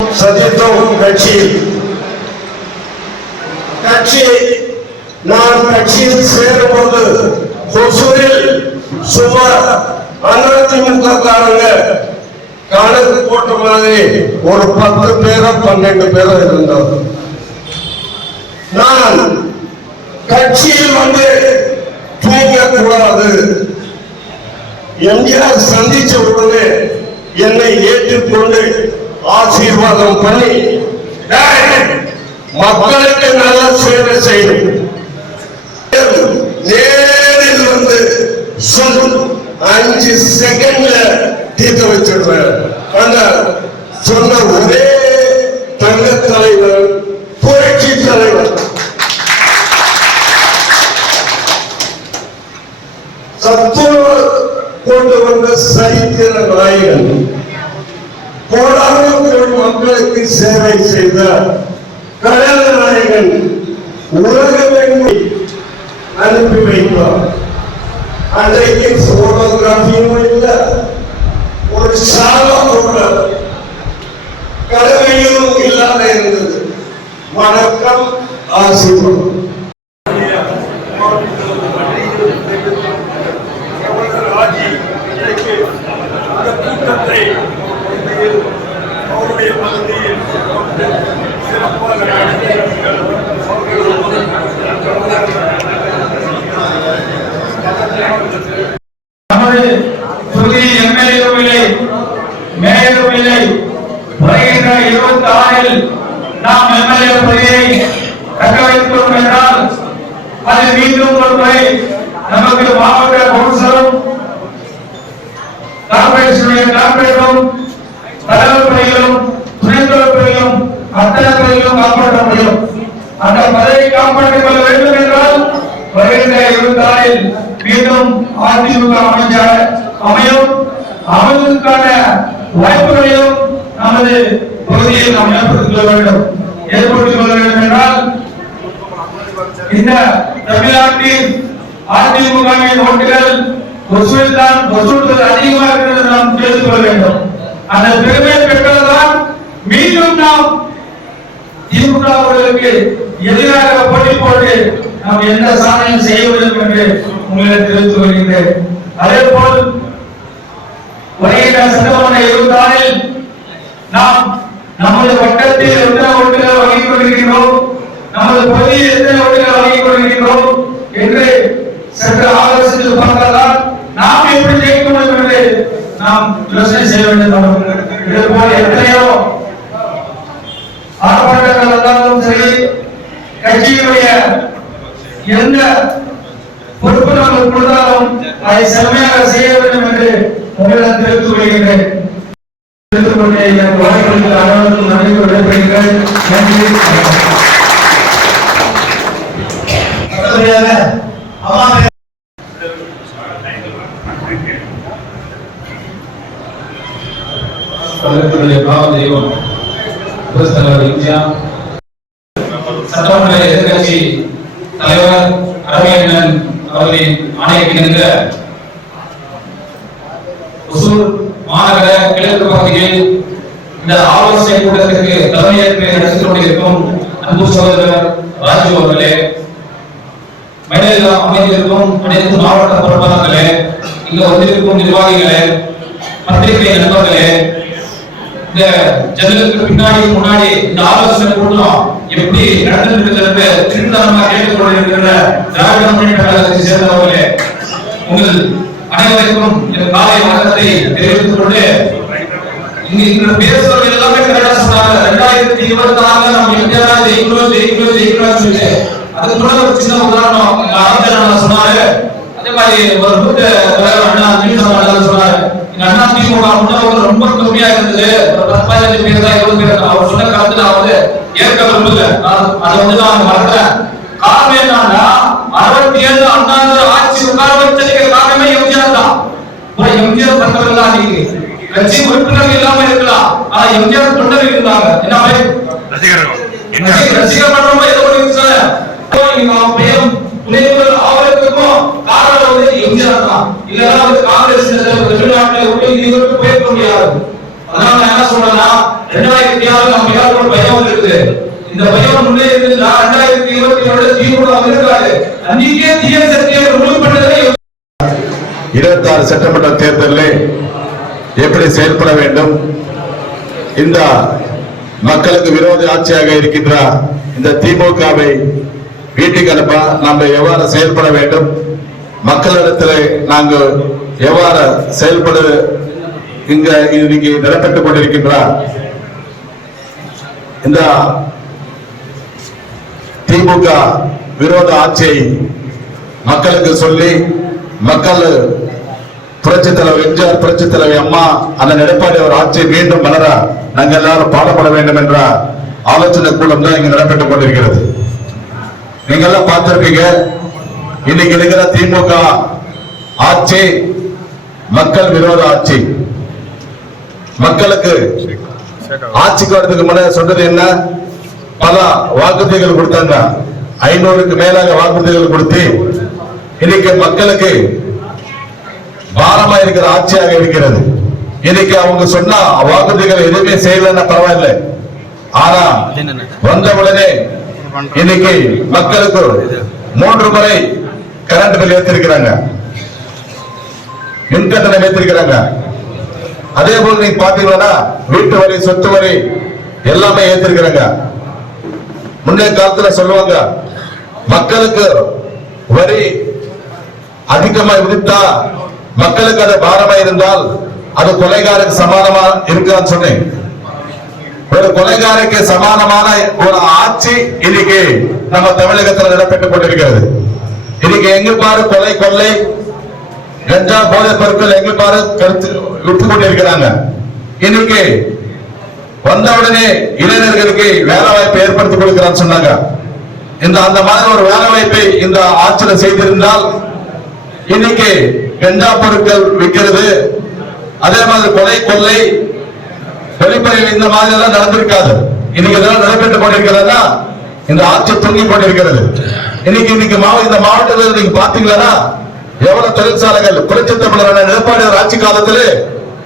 சதித்தோம் கட்சி. கட்சி நான் கட்சியில் சேரும்போது ஹொசூரில் சுமார் அதிமுக காரங்க கணக்கு போட்ட மாதிரி ஒரு பத்து பேரோ பன்னெண்டு பேரோ இருந்தோம் நான் கட்சியில் வந்து தூங்கக்கூடாது. எம்ஜிஆர் சந்திச்ச உடனே என்னை ஏற்றுக்கொண்டு ஆசீர்வாதம் பண்ணி மக்களுக்கு நல்ல சேவை செய்யும் நேரில் வந்து சொல் அஞ்சு செகண்ட்ல தீர்த்து வச்சிடுறேன் ஆனால் சொன்ன ஒரே தங்க தலைவர் புரட்சி தலைவர் தத்துவ கொண்டு வந்த சரித்திர நாயகன் கோடான மக்களுக்கு சேவை செய்த கடல் நாயகன் உலகமெங்கும் அனுப்பி வைத்தார் அன்றைக்கு போட்டோகிராஃபியும் இல்லை ஒரு சாலா கூட கடமையும் இல்லாம இருந்தது. வணக்கம் ஆசீர்வாதம் ராஜி இன்றைக்கு இந்த கூட்டத்தை பகுதியில் அவருடைய பகுதியில் கொண்டு சிறப்பாக நடத்தியிருக்கிறார்கள். அவர்கள் நமது தொகுதி எம்எல்ஏவும் இல்லை மேயரும் இல்லை வருகின்ற இருபத்தி ஆறில் நாம் எம்எல்ஏ பதவியை தக்க வைக்கிறோம் என்றால் அது மீண்டும் ஒரு முறை நமக்கு மாவட்ட கவுன்சிலும் காப்பீடும் கார்பரேட்டும் தலைவர் பணிகளும் துணைத் அத்தனை பணிகளும் காப்பாற்ற முடியும். அந்த பதவியை காப்பாற்றிக் கொள்ள வேண்டும் என்றால் வருகின்ற இருபத்தி மீண்டும் அதிமுக அமைச்சர் அமையும். அமைவதற்கான வாய்ப்புகளையும் நமது பகுதியில் நாம் ஏற்படுத்திக் கொள்ள வேண்டும். ஏற்படுத்திக் கொள்ள வேண்டும் என்றால் இந்த தமிழ்நாட்டில் அதிமுகவின் ஓட்டுகள் வசூல் தான் வசூல்கள் அதிகமாக இருக்கிறது நாம் தெரிந்து கொள்ள வேண்டும் அந்த பெருமை பெற்றதுதான் மீண்டும் நாம் திமுக அவர்களுக்கு எதிராக போட்டி போட்டு நாம் எந்த சாதனையும் செய்ய வேண்டும் என்று உங்களை தெரிவித்து வருகின்றேன் அதே போல் வருகின்ற சட்டமன்ற நாம் நமது வட்டத்தில் எத்தனை ஓட்டுகளை வாங்கிக் கொண்டிருக்கிறோம் நமது பகுதியில் எத்தனை ஓட்டுகளை வாங்கிக் கொண்டிருக்கிறோம் என்று சற்று ஆலோசித்து பார்த்தால்தான் நாம் எப்படி ஜெயிக்க வேண்டும் என்று நாம் யோசனை செய்ய வேண்டும் இது போல் எத்தனையோ ஆர்ப்பாட்டங்கள் இருந்தாலும் சரி கட்சியினுடைய எந்த பொறுப்பு நமக்கு கொடுத்தாலும் அதை செம்மையாக செய்ய வேண்டும் என்று உங்களிடம் தெரிவித்துக் கொள்கிறேன் தெரிவித்துக் கொண்டே எனக்கு வாய்ப்புகளுக்கு அனைவருக்கும் நன்றி விடைபெறுகிறேன் நன்றி வணக்கம். அடுத்தபடியாக அம்மா கலைஞருடைய தெய்வம் கிறிஸ்தவர் இந்தியா. சட்டமன்ற எதிர்கட்சி தலைவர் அரவிந்தன் அவர்களின் ஆணையக்கிணங்க ஒசூர் மாநகர கிழக்கு பகுதியில் இந்த ஆலோசனை கூட்டத்திற்கு தலைமையேற்பை நடத்திக் கொண்டிருக்கும் அன்பு சகோதரர் ராஜு அவர்களே மேடையில் அமைந்திருக்கும் அனைத்து மாவட்ட பொறுப்பாளர்களே இங்கு வந்திருக்கும் நிர்வாகிகளே பத்திரிகை நண்பர்களே இந்த ஜன்னலுக்கு பின்னாடி முன்னாடி இந்த ஆலோசனை கூட்டம் எப்படி நடந்திருக்கிறது திருத்தனமா கேட்டுக்கொண்டிருக்கிற திராவிட முன்னேற்ற கழகத்தை சேர்ந்தவர்களே உங்கள் அனைவருக்கும் இந்த காலை வணக்கத்தை தெரிவித்துக் கொண்டு இங்க இங்க எல்லாமே கரெக்டா சொன்னாங்க ரெண்டாயிரத்தி இருபத்தி ஆறுல நம்ம இந்தியா ஜெயிக்கணும் ஜெயிக்கணும் ஜெயிக்கணும்னு சொல்லிட்டு அதுக்கு முன்னாடி ஒரு சின்ன உதாரணம் எங்க சொன்னாரு. மாதிரி ஒரு தலைவர் அண்ணா அண்ணா சொன்னாரு. அண்ணா திமுக ரொம்ப கம்மியா இருந்தது. ஒரு பத்து பதினஞ்சு பேர் தான் இருபது பேர் தான். அவர் சொன்ன கருத்து நான் வந்து ஏற்க விரும்பல. அதை வந்து நான் மறக்கிறேன். காரணம் என்னன்னா அறுபத்தி ஏழு அண்ணா ஆட்சி உட்கார வச்சதுக்கு காரணமே எம்ஜிஆர் தான். எம்ஜிஆர் பண்றவங்க தான் கட்சி உறுப்பினர்கள் இல்லாம இருக்கலாம். ஆனா எம்ஜிஆர் தொண்டர்கள் இருந்தாங்க. என்ன ரசிகர் ரசிகர் மன்றம் ஏதோ ஒரு இருபத்தாறு தான் இல்லைன்னா வந்து காங்கிரஸ் தமிழ்நாட்டில் விட்டு இதுவரைக்கும் போயிருக்க முடியாது. அதனால நான் என்ன சொல்றேன்னா ரெண்டாயிரத்தி ஆறு நம்ம எல்லாருக்கும் பயம் இந்த பயம் முன்னே ரெண்டாயிரத்தி இருபத்தி அன்னைக்கே தீய சக்தியை முடிவு பண்ணதே இருபத்தி ஆறு சட்டமன்ற தேர்தலில் எப்படி செயல்பட வேண்டும்? இந்த மக்களுக்கு விரோத ஆட்சியாக இருக்கின்ற இந்த திமுகவை வீட்டுக்கு அனுப்ப நம்ம எவ்வாறு செயல்பட வேண்டும்? மக்களிடத்தில் நாங்கள் எவ்வாறு செயல்பட இங்க இன்னைக்கு நடைபெற்றுக் கொண்டிருக்கின்றார்? இந்த திமுக விரோத ஆட்சியை மக்களுக்கு சொல்லி மக்கள் புரட்சி தலைவர் எம்ஜிஆர் புரட்சி தலைவர் அம்மா அந்த எடப்பாடி அவர் ஆட்சி மீண்டும் மலர நாங்கள் எல்லாரும் பாடப்பட வேண்டும் என்ற ஆலோசனை கூட்டம் தான் இங்க நடைபெற்றுக் கொண்டிருக்கிறது. நீங்க எல்லாம் பார்த்திருப்பீங்க இன்னைக்கு இருக்கிற திமுக ஆட்சி மக்கள் விரோத ஆட்சி. மக்களுக்கு ஆட்சிக்கு வரதுக்கு முன்னாடி சொன்னது என்ன? பல வாக்குறுதிகள் கொடுத்தாங்க. ஐநூறுக்கு மேலாக வாக்குறுதிகள் கொடுத்து இன்னைக்கு மக்களுக்கு பாரமா இருக்கிற ஆட்சியாக இருக்கிறது. இன்னைக்கு அவங்க சொன்ன வாக்குறுதிகள் எதுவுமே செய்யலன்னா பரவாயில்லை. ஆனா வந்த உடனே இன்னைக்கு மக்களுக்கு மூன்று முறை கரண்ட் பில் ஏற்றிருக்கிறாங்க மின் கட்டணம் ஏற்றிருக்கிறாங்க அதே போல நீங்க பாத்தீங்கன்னா வீட்டு வரி சொத்து வரி எல்லாமே ஏத்திருக்கிறாங்க. முன்னே காலத்துல சொல்லுவாங்க மக்களுக்கு வரி அதிகமா விதித்தா மக்களுக்கு அது பாரமா இருந்தால் அது கொலைகாரருக்கு சமானமா இருக்கான்னு சொன்னேன். ஒரு கொலைகாரருக்கு சமானமான ஒரு ஆட்சி இன்னைக்கு நம்ம தமிழகத்தில் நடைபெற்றுக் கொண்டிருக்கிறது. இன்னைக்கு எங்க பாரு கொலை கொள்ளை. கஞ்சா போதை பொருட்கள் எங்க பாரு கருத்து விட்டு கொண்டிருக்கிறாங்க. இன்னைக்கு வந்தவுடனே இளைஞர்களுக்கு வேலை வாய்ப்பை ஏற்படுத்தி கொடுக்கிறான்னு சொன்னாங்க. இந்த அந்த மாதிரி ஒரு வேலை வாய்ப்பை இந்த ஆட்சியில் செய்திருந்தால் இன்னைக்கு கஞ்சா பொருட்கள் விற்கிறது. அதே மாதிரி கொலை கொள்ளை. வெளிப்படையில் இந்த மாதிரி எல்லாம் நடந்திருக்காது. இன்னைக்கு இதெல்லாம் நடைபெற்றுக் கொண்டிருக்கிறதா? இந்த ஆட்சி தொங்கிக் கொண்டிருக்கிறது. இன்னைக்கு இன்னைக்கு மாவட்ட இந்த மாவட்டத்தில் நீங்க பாத்தீங்களா எவ்வளவு தொழிற்சாலைகள் புரட்சி தமிழரான எடப்பாடி ஆட்சி காலத்திலே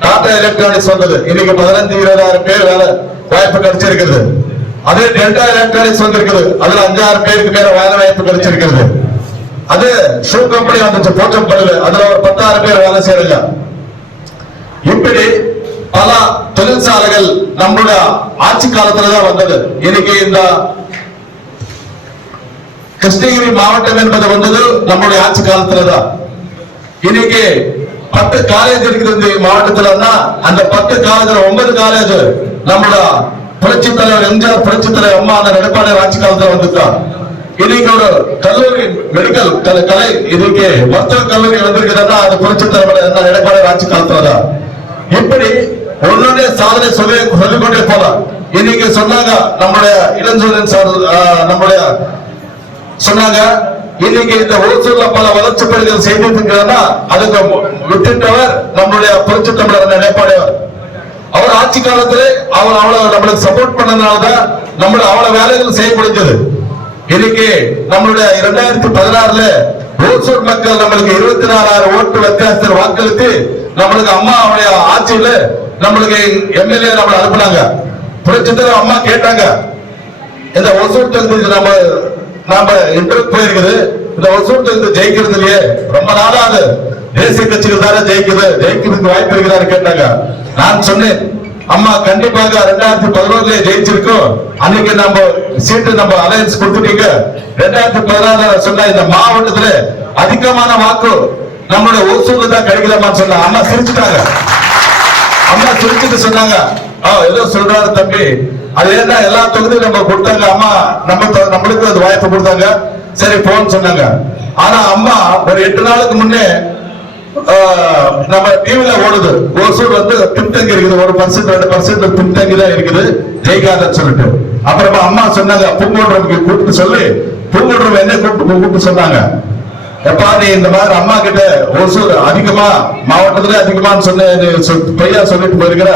டாடா எலக்ட்ரானிக்ஸ் வந்தது. இன்னைக்கு பதினஞ்சு இருபதாயிரம் பேர் வேலை வாய்ப்பு கிடைச்சிருக்கிறது அதே டெல்டா எலக்ட்ரானிக்ஸ் வந்திருக்குது. அதுல அஞ்சாயிரம் பேருக்கு மேல வேலை வாய்ப்பு கிடைச்சிருக்கிறது அது ஷூ கம்பெனி வந்துச்சு போச்சம்பள்ளில அதுல ஒரு பத்தாயிரம் பேர் வேலை செய்யறாங்க. இப்படி பல தொழிற்சாலைகள் நம்மளுடைய ஆட்சி காலத்துலதான் வந்தது. இன்னைக்கு இந்த கிருஷ்ணகிரி மாவட்டம் என்பது வந்தது நம்முடைய ஆட்சி காலத்துல தான் இன்னைக்கு பத்து காலேஜ் இருக்கிறது மாவட்டத்துல அந்த பத்து காலேஜ்ல ஒன்பது காலேஜ் நம்மளோட புரட்சி தலைவர் எம்ஜிஆர் புரட்சி தலைவர் அம்மா அந்த எடப்பாடி ஆட்சி காலத்துல வந்துட்டான் இன்னைக்கு ஒரு கல்லூரி மெடிக்கல் கலை கலை இன்னைக்கு மருத்துவ கல்லூரி வந்திருக்கிறதா அது புரட்சி தலைவர் என்ன ஆட்சி காலத்துல தான் இப்படி ஒன்னுடைய சாதனை சொல்லி சொல்லிக்கொண்டே போலாம். இன்னைக்கு சொன்னாங்க நம்முடைய இளஞ்சூரன் சார் ஆஹ், நம்முடைய சொன்னாங்க இன்னைக்கு இந்த ஓசூர்ல பல வளர்ச்சி பணிகள் செய்திருக்கிறாரா அதுக்கு வித்திட்டவர் நம்முடைய புரட்சி தமிழர் எடப்பாடியார் அவர். ஆட்சி காலத்துல அவர் அவ்வளவு நம்மளுக்கு சப்போர்ட் பண்ணதுனாலதான் நம்மள அவ்வளவு வேலைகள் செய்ய முடிஞ்சது. இன்னைக்கு நம்மளுடைய இரண்டாயிரத்தி பதினாறுல ஓசூர் மக்கள் நம்மளுக்கு இருபத்தி நாலாயிரம் ஓட்டு வித்தியாசத்தில் வாக்களித்து நம்மளுக்கு அம்மா அவருடைய ஆட்சியில நம்மளுக்கு எம்எல்ஏ நம்மளை அனுப்புனாங்க. புரட்சி அம்மா கேட்டாங்க இந்த ஓசூர் தொகுதி நம்ம நாம இன்ட்ரெஸ்ட் போயிருக்குது இந்த ஒசூர் தொகுதி ஜெயிக்கிறது இல்லையே? ரொம்ப நாளா அது. தேசிய கட்சிகள் தானே ஜெயிக்குது. ஜெயிக்கிறதுக்கு வாய்ப்பு இருக்கிறாரு கேட்டாங்க. நான் சொன்னேன் அம்மா கண்டிப்பாக ரெண்டாயிரத்தி பதினொன்னுல ஜெயிச்சிருக்கோம். அன்னைக்கு நம்ம சீட்டு நம்ம அலையன்ஸ் கொடுத்துட்டீங்க. ரெண்டாயிரத்தி பதினாறுல சொன்ன இந்த மாவட்டத்துல அதிகமான வாக்கு நம்மளோட ஒசூர்ல தான் கிடைக்கலாமான்னு சொன்ன அம்மா சிரிச்சுட்டாங்க. அம்மா சிரிச்சுட்டு சொன்னாங்க. ஆஹ் ஏதோ சொல்றாரு தம்பி. அது என்ன எல்லா தொகுதியும் நம்ம கொடுத்தாங்க. அம்மா நம்ம நம்மளுக்கு அது வாய்ப்பு கொடுத்தாங்க. சரி போன்னு சொன்னாங்க. ஆனா அம்மா ஒரு எட்டு நாளுக்கு முன்னே நம்ம டிவில ஓடுது. ஓசூர் வந்து பின்தங்கி இருக்குது. ஒரு பர்சன்ட் ரெண்டு பர்சன்ட் பின்தங்கி தான் இருக்குது. ஜெயிக்காதன்னு சொல்லிட்டு. அப்புறமா அம்மா சொன்னாங்க பூங்கோட்ரமுக்கு கூப்பிட்டு சொல்லி பூங்கோட்ரம் என்ன கூப்பிட்டு கூப்பிட்டு சொன்னாங்க. எப்பா நீ இந்த மாதிரி அம்மா கிட்ட ஓசூர் அதிகமா மாவட்டத்துல அதிகமான்னு சொன்ன பொய்யா சொல்லிட்டு போயிருக்கிற.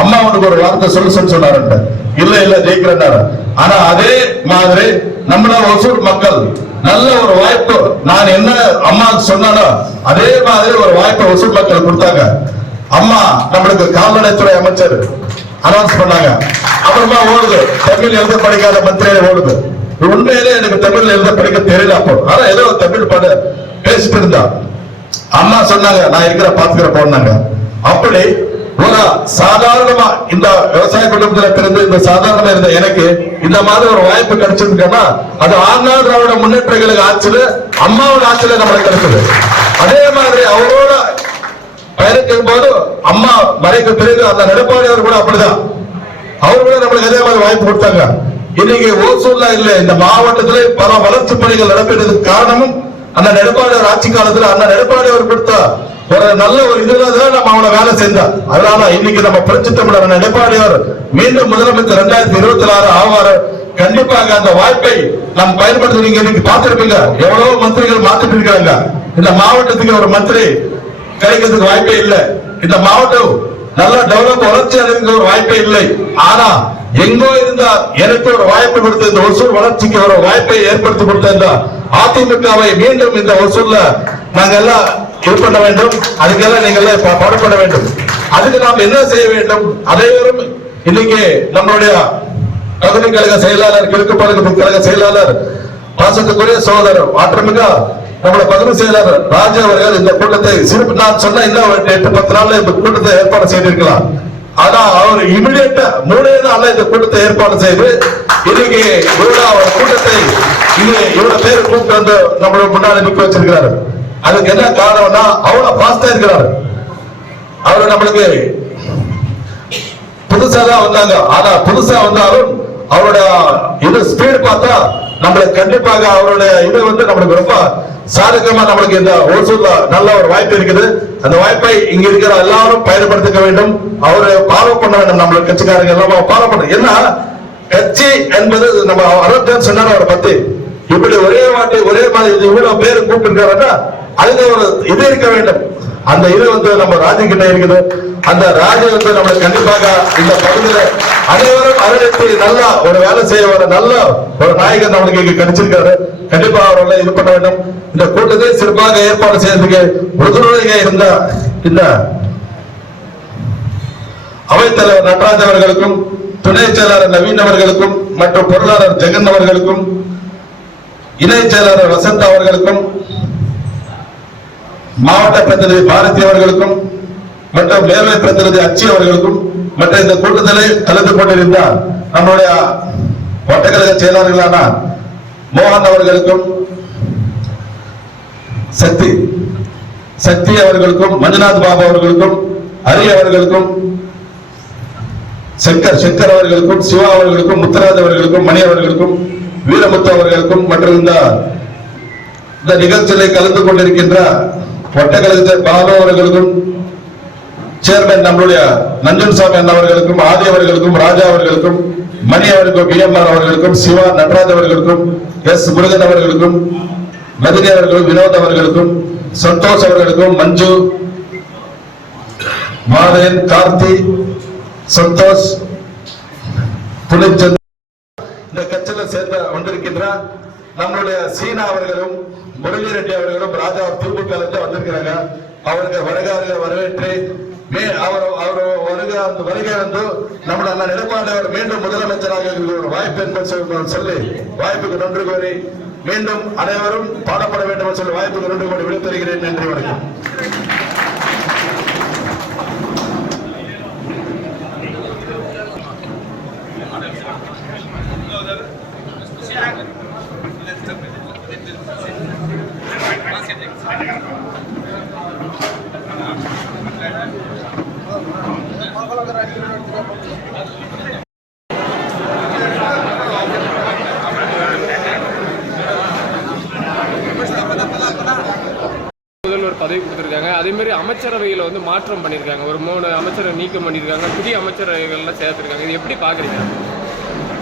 அம்மா உனக்கு ஒரு வார்த்தை சொல்லு சொல்லு சொன்னாருன்ட்டு. இல்ல இல்ல ஜெயிக்கிறேன்னாரு ஆனா அதே மாதிரி நம்மள ஒசூர் மக்கள் நல்ல ஒரு வாய்ப்பு நான் என்ன அம்மா சொன்னானோ அதே மாதிரி ஒரு வாய்ப்பை ஒசூர் மக்கள் கொடுத்தாங்க. அம்மா நம்மளுக்கு கால்நடைத்துறை அமைச்சர் அனௌன்ஸ் பண்ணாங்க. அப்புறமா ஓடுது தமிழ் எழுத படிக்காத மந்திரியில ஓடுது. உண்மையிலே எனக்கு தமிழ் எழுத படிக்க தெரியல அப்போ. ஆனா ஏதோ தமிழ் பட பேசிட்டு இருந்தா. அம்மா சொன்னாங்க நான் இருக்கிற பாத்துக்கிற போனாங்க அப்படி ஒரு சாதாரணமா இந்த விவசாய குடும்பத்துல பிறந்து இந்த சாதாரணமா இருந்த எனக்கு இந்த மாதிரி ஒரு வாய்ப்பு கிடைச்சிருக்குன்னா அது ஆனா திராவிட முன்னேற்றங்களுக்கு ஆட்சியில அம்மாவோட ஆட்சியில நம்மளுக்கு கிடைச்சது. அதே மாதிரி அவரோட பயணிக்கும் போது அம்மா மறைக்கு பிறகு அந்த நெடுப்பாடி அவர் கூட அப்படிதான். அவர் கூட நம்மளுக்கு அதே மாதிரி வாய்ப்பு கொடுத்தாங்க. இன்னைக்கு ஓசூர்ல இல்ல இந்த மாவட்டத்திலே பல வளர்ச்சி பணிகள் நடைபெற்றதுக்கு காரணமும் அந்த நெடுப்பாளையர் ஆட்சி காலத்துல அந்த நெடுப்பாளையர் கொடுத்த ஒரு நல்ல ஒரு இதுல தான் நம்ம அவனை வேலை செஞ்சோம் அதனால இன்னைக்கு நம்ம புரட்சி தமிழர் நெடுப்பாளையர் மீண்டும் முதலமைச்சர் ரெண்டாயிரத்தி இருபத்தி ஆறு ஆவார். கண்டிப்பாக அந்த வாய்ப்பை நாம் பயன்படுத்தி நீங்க இன்னைக்கு பார்த்திருப்பீங்க. எவ்வளவு மந்திரிகள் மாத்திட்டு இருக்காங்க. இந்த மாவட்டத்துக்கு ஒரு மந்திரி கிடைக்கிறதுக்கு வாய்ப்பே இல்லை. இந்த மாவட்டம் நல்ல டெவலப் வளர்ச்சி அடைந்த ஒரு வாய்ப்பே இல்லை. ஆனா எங்கோ இருந்தா எனக்கு ஒரு வாய்ப்பு கொடுத்த இந்த ஒசூர் வளர்ச்சிக்கு ஒரு வாய்ப்பை ஏற்படுத்தி கொடுத்த இந்த அதிமுகவை மீண்டும் இந்த ஒசூர்ல நாங்க எல்லாம் இது பண்ண வேண்டும். அதுக்கெல்லாம் நீங்க எல்லாம் பா- பாடுபட வேண்டும். அதுக்கு நாம் என்ன செய்ய வேண்டும்? அனைவரும் இன்னைக்கு நம்மளுடைய பகுதி கழக செயலாளர் கிழக்கு பகுதி கழக செயலாளர் பாசத்துக்குரிய சோதரர் மாற்றமிக நம்முடைய பகுதி செயலாளர் ராஜா அவர்கள் இந்த கூட்டத்தை சிறப்பு நான் சொன்ன இன்னும் எட்டு பத்து நாள்ல இந்த கூட்டத்தை ஏற்பாடு செய்திருக்கலாம். ஆனா அவர் இமிடியேட்டா மூணே நாள்ல இந்த கூட்டத்தை ஏற்பாடு செய்து இன்னைக்கு இவ்வளவு அவர் கூட்டத்தை இது இவ்வளவு பேர் கூப்பிட்டு வந்து நம்மளோட முன்னாடி நிக்க வச்சிருக்கிறாரு. அதுக்கு என்ன காரணம்னா அவ்வளவு பாஸ்டா இருக்கிறாரு. அவர் நம்மளுக்கு புதுசா தான் வந்தாங்க. ஆனா புதுசா வந்தாலும் அவரோட இது ஸ்பீடு பார்த்தா நம்மளுக்கு கண்டிப்பாக அவரோட இது வந்து நம்மளுக்கு ரொம்ப சாதகமா நம்மளுக்கு இந்த ஓசூர்ல நல்ல ஒரு வாய்ப்பு இருக்குது. அந்த வாய்ப்பை இங்க இருக்கிற எல்லாரும் பயன்படுத்திக்க வேண்டும். அவரை ஃபாலோ பண்ண வேண்டும் நம்மளுக்கு கட்சிக்காரங்க எல்லாம். ஃபாலோ பண்ண ஏன்னா கட்சி என்பது நம்ம அறுபத்தி சொன்னார் அவரை பத்தி. இப்படி ஒரே வாட்டி ஒரே மாதிரி இது இவ்வளவு பேர் கூப்பிட்டு அதுல ஒரு இது இருக்க வேண்டும். அந்த இது வந்து நம்ம ராஜு கிட்ட இருக்குது. அந்த ராஜ வந்து நம்ம கண்டிப்பாக இந்த பகுதியில அனைவரும் அரவணைத்து நல்லா ஒரு வேலை செய்ய வர நல்ல ஒரு நாயகர் நம்மளுக்கு இங்க கிடைச்சிருக்காரு. கண்டிப்பா அவர்களை இது பண்ண வேண்டும். இந்த கூட்டத்தை சிறப்பாக ஏற்பாடு செய்யறதுக்கு உறுதுணையாக இருந்த இந்த அவைத்தலைவர் நடராஜ் அவர்களுக்கும் துணை செயலாளர் நவீன் அவர்களுக்கும் மற்றும் பொருளாளர் ஜெகன் அவர்களுக்கும் இணை செயலாளர் வசந்த் அவர்களுக்கும் மாவட்ட பிரதிநிதி பாரதி அவர்களுக்கும் மற்றும் மேல்மை பிரதிநிதி அச்சி அவர்களுக்கும் மற்ற இந்த கூட்டத்தில் கலந்து கொண்டிருந்தார் நம்முடைய வட்டக்கழக செயலாளர்களான மோகன் அவர்களுக்கும் சக்தி சக்தி அவர்களுக்கும் மஞ்சுநாத் பாபு அவர்களுக்கும் ஹரி அவர்களுக்கும் சங்கர் சங்கர் அவர்களுக்கும் சிவா அவர்களுக்கும் முத்தராஜ் அவர்களுக்கும் மணி அவர்களுக்கும் வீரமுத்து அவர்களுக்கும் மற்றும் இந்த இந்த நிகழ்ச்சியிலே கலந்து கொண்டிருக்கின்ற ஒட்டக்கழகத்தை பாலு அவர்களுக்கும் சேர்மன் நம்மளுடைய நஞ்சன் சாமி அண்ணவர்களுக்கும் ஆதி அவர்களுக்கும் ராஜா அவர்களுக்கும் மணி அவர்களுக்கும் பிஎம்ஆர் அவர்களுக்கும் சிவா நடராஜ் அவர்களுக்கும் எஸ் முருகன் அவர்களுக்கும் மதினி அவர்களுக்கும் வினோத் அவர்களுக்கும் சந்தோஷ் அவர்களுக்கும் மஞ்சு மாதன் கார்த்தி சந்தோஷ் புனிச்சந்த் இந்த கட்சியில சேர்ந்த வந்திருக்கின்ற நம்மளுடைய சீனா அவர்களும் முரளி ரெட்டி அவர்களும் ராஜா திமுக வந்திருக்கிறாங்க. அவருக்கு வருகாருங்க வரவேற்று மே அவர் அவர் வருக அந்த வருகை வந்து நம்முடைய அண்ணன் எடப்பாடி அவர் மீண்டும் முதலமைச்சராக இருக்கிற ஒரு வாய்ப்பு என்பது சொல்லி- சொல்லி. வாய்ப்புக்கு நன்றி கோரி மீண்டும் அனைவரும் பாடப்பட வேண்டும் என்று சொல்லி வாய்ப்புக்கு நன்றி கோரி விடைபெறுகிறேன். நன்றி வணக்கம் முதல்வர் பதவி கொடுத்துருக்காங்க அதே மாதிரி அமைச்சரவையில் வந்து மாற்றம் பண்ணியிருக்காங்க. ஒரு மூணு அமைச்சரை நீக்கம் பண்ணியிருக்காங்க. புதிய அமைச்சரவைகள்லாம் சேர்த்துருக்காங்க. இது எப்படி பார்க்குறீங்க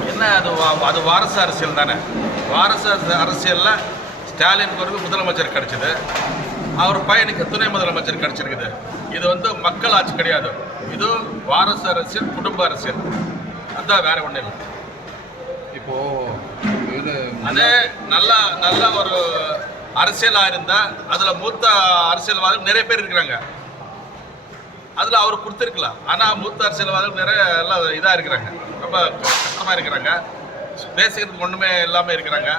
என்ன அது அது வாரசு அரசியல் தானே? வாரசு அரசு- அரசியல்ல ஸ்டாலின் பிறகு முதலமைச்சர் கிடைச்சது. அவர் பையனுக்கு துணை முதலமைச்சர் கிடைச்சிருக்குது. இது வந்து மக்கள் ஆட்சி கிடையாது. இது வாரசு அரசியல் குடும்ப அரசியல். அதான் வேற ஒன்றும் இல்லை. இப்போ இப்போ இது அதே நல்ல நல்ல ஒரு அரசியலா இருந்தா அதுல மூத்த அரசியல்வாதிகள் நிறைய பேர் இருக்கிறாங்க. அதுல அவர் கொடுத்துருக்கலாம். ஆனா மூத்த அரசியல்வாதிகள் நிறைய எல்லாம் இதா இருக்கிறாங்க. ரொம்ப கஷ்டமா இருக்கிறாங்க. பேசுகிறதுக்கு ஒண்ணுமே இல்லாம இருக்கிறாங்க.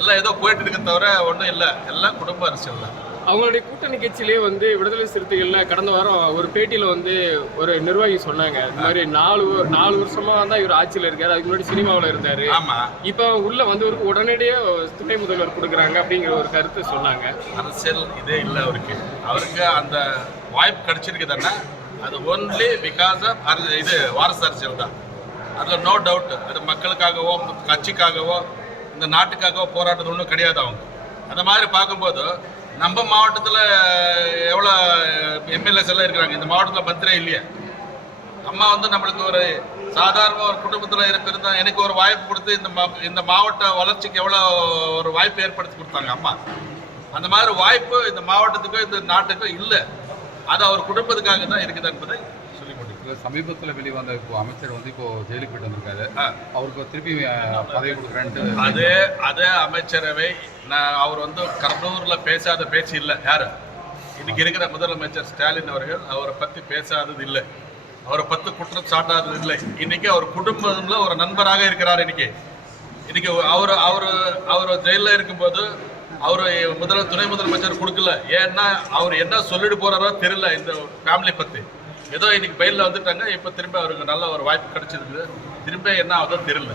எல்லாம் ஏதோ போயிட்டு இருக்க தவிர ஒண்ணும் இல்லை. எல்லாம் குடும்ப அரசியல் தான். அவங்களுடைய கூட்டணி கட்சியிலே வந்து விடுதலை சிறுத்தைகள்ல கடந்த வாரம் ஒரு பேட்டியில வந்து ஒரு நிர்வாகி சொன்னாங்க. இந்த மாதிரி நாலு நாலு வருஷமா தான் இவர் ஆட்சியில இருக்காரு. அதுக்கு முன்னாடி சினிமாவில் இருந்தாரு. ஆமா. இப்போ உள்ள வந்தவருக்கு உடனடியே துணை முதல்வர் கொடுக்குறாங்க அப்படிங்கிற ஒரு கருத்து சொன்னாங்க. அரசியல் இதே இல்லை அவருக்கு. அவருக்கு அந்த வாய்ப்பு கிடைச்சிருக்குதுன்னா அது ஒன்லி பிகாஸ் ஆஃப் இது வாரசு அரசியல் தான். அதில் நோ டவுட் அது மக்களுக்காகவோ கட்சிக்காகவோ இந்த நாட்டுக்காகவோ போராட்டம் ஒன்றும் கிடையாது அவங்க. அந்த மாதிரி பார்க்கும்போது நம்ம மாவட்டத்தில் எவ்வளோ எம்எல்ஏஸ் எல்லாம் இருக்கிறாங்க? இந்த மாவட்டத்தில் மந்திரே இல்லையே. அம்மா வந்து நம்மளுக்கு ஒரு சாதாரண ஒரு குடும்பத்தில் இருக்கிறதா எனக்கு ஒரு வாய்ப்பு கொடுத்து இந்த மா இந்த மாவட்ட வளர்ச்சிக்கு எவ்வளோ ஒரு வாய்ப்பு ஏற்படுத்தி கொடுத்தாங்க அம்மா. அந்த மாதிரி வாய்ப்பு இந்த மாவட்டத்துக்கும் இந்த நாட்டுக்கும் இல்லை. அது அவர் குடும்பத்துக்காக தான் இருக்குது என்பதை சொல்லி முடியும் சமீபத்தில் வெளிவந்த இப்போ அமைச்சர் வந்து இப்போ ஜெயிலுக்கு போயிட்டு வந்திருக்காரு. அவருக்கு திருப்பி பதவி கொடுக்குறேன்ட்டு அதே அதே அமைச்சரவை நான் அவர் வந்து கடலூர்ல பேசாத பேச்சு இல்லை யாரு? இன்னைக்கு இருக்கிற முதலமைச்சர் ஸ்டாலின் அவர்கள் அவரை பத்தி பேசாதது இல்லை. அவரை பத்தி குற்றம் சாட்டாதது இல்லை. இன்னைக்கு அவர் குடும்பம்ல ஒரு நண்பராக இருக்கிறார் இன்னைக்கு. இன்னைக்கு அவர் அவர் அவர் ஜெயிலில் இருக்கும்போது அவர் முதல் துணை முதலமைச்சர் கொடுக்கல. ஏன்னா அவர் என்ன சொல்லிட்டு போறாரோ தெரியல இந்த ஃபேமிலி பத்தி. ஏதோ இன்னைக்கு பெயிலில் வந்துட்டாங்க இப்போ திரும்ப அவருக்கு நல்ல ஒரு வாய்ப்பு கிடைச்சிருக்குது. திரும்ப என்ன ஆகுதோ தெரியல.